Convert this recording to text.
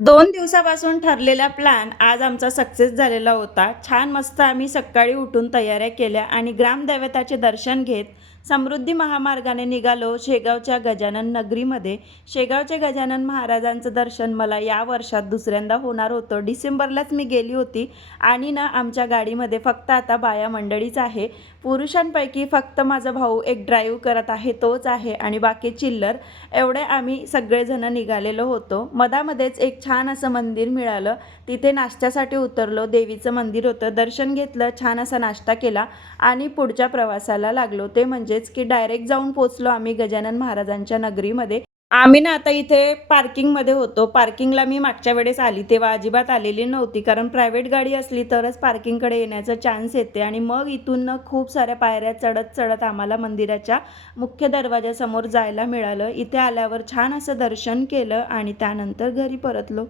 2 दिवसापासून ठरलेला प्लॅन आज आमचा सक्सेस झालेला होता. छान मस्त आम्ही सकाळी उठून तयाऱ्या केल्या आणि ग्रामदैवताचे दर्शन घेत समृद्धी महामार्गाने निघालो शेगावच्या गजानन नगरीमध्ये. शेगावचे गजानन महाराजांचं दर्शन मला या वर्षात दुसऱ्यांदा होणार होतं. डिसेंबरलाच मी गेली होती आणि ना आमच्या गाडीमध्ये फक्त आता बाया मंडळीच आहे. पुरुषांपैकी फक्त माझा भाऊ एक ड्राईव्ह करत आहे, तोच आहे आणि बाकी चिल्लर. एवढे आम्ही सगळेजण निघालेलो होतो. मधामध्येच एक छान असं मंदिर मिळालं. तिथे नाश्त्यासाठी उतरलो. देवीचं मंदिर होतं. दर्शन घेतलं, छान असा नाश्ता केला आणि पुढच्या प्रवासाला लागलो. ते म्हणजेच की डायरेक्ट जाऊन पोचलो आम्ही गजानन महाराजांच्या नगरीमध्ये. आम्ही ना आता इथे पार्किंगमध्ये होतो. पार्किंगला मी मागच्या वेळेस आली तेव्हा अजिबात आलेली नव्हती. कारण प्रायव्हेट गाडी असली तरच पार्किंगकडे येण्याचा चान्स येते आणि मग इथून ना खूप साऱ्या पायऱ्या चढत आम्हाला मंदिराच्या मुख्य दरवाजासमोर जायला मिळालं. इथे आल्यावर छान असं दर्शन केलं आणि त्यानंतर घरी परतलो.